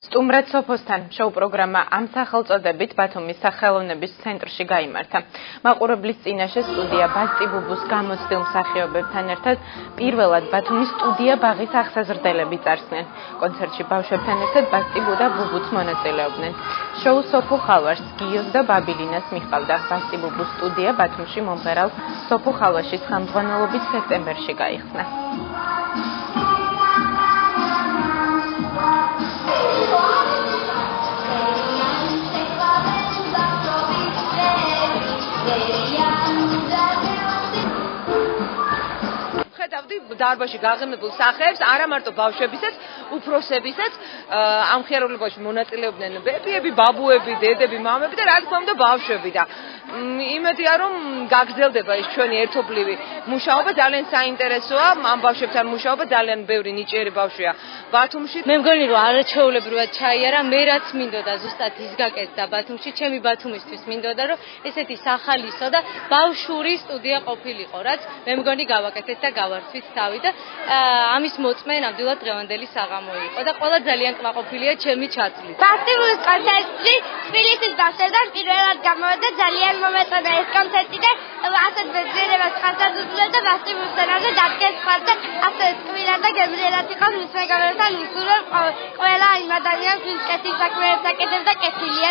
სტუმრად სოფოსთან შოუ პროგრამა ამ სახელწოდებით ბათუმის სახელოვნების ცენტრში გაიმართა. მაყურებლის წინაშე სტუდია ბასტი ბუბუს გამოცდილ მსახიობებთან ერთად პირველად ბათუმის სტუდია ბაღის აღსაზრდელები წარსდნენ. კონცერტში ბავშვებთან ერთად ბასტი ბუ და ბუბუც მონაწილეობდნენ. შოუ სოფო ხალვაშს გიოს და ბაბილინას მიჰყავდა. ბასტი ბუბუს სტუდია ბათუმში მომღერალ სოფო ხალვაშის ხელმძღვანელობით სექტემბერში გაიხსნა. დარბაზში გაღებულ სახეებს არა მარტო ბავშვებისაც, უფროსებისაც ამ ხერულებაში მონაწილეობდნენ ბებიები, ბაბუები, დედები, მამები და რა თქმა უნდა ბავშვები და იმედია რომ გაგრძელდება ეს ჩვენი ერთობლივი მუშაობა, ძალიან საინტერესოა, ამ ბავშვებთან მუშაობა, ძალიან ბევრი ნიჭიერი ბავშვია ბათუმში. მე მგონი რომ არაჩვეულებრივად ჩაიარა, მე რაც მინდოდა ზუსტად ის გაკეთდა ბათუმში, ჩემი ბათუმისთვის მინდოდა რომ ესეთი სახალისო და ბავშვური სტუდია ყოფილიყო, რაც მე მგონი გავაკეთეთ და გავარცვით თავი და ამის მოწმე ნამდვილად დღევანდელი საღამო იყო და ყველა ძალიან კმაყოფილია ჩემი ჩათვლით. ბასტი ბუს კონცერტში თბილისის ბავშვებთან პირველად გამოვიდა, ძალიან მომეწონა ეს კონცერტი და ასეთ ბედნიერებას ხარდად უძლევ და ბასტი ბუს სცენაზე დადგეს ხარ და ასე ტკბილა და გემრიელად იყო მის მეგობრებთან უსურვებ ყველა იმ ადამიანს, ვინც კეთილ საქმეებს აკეთებს და კეთილია.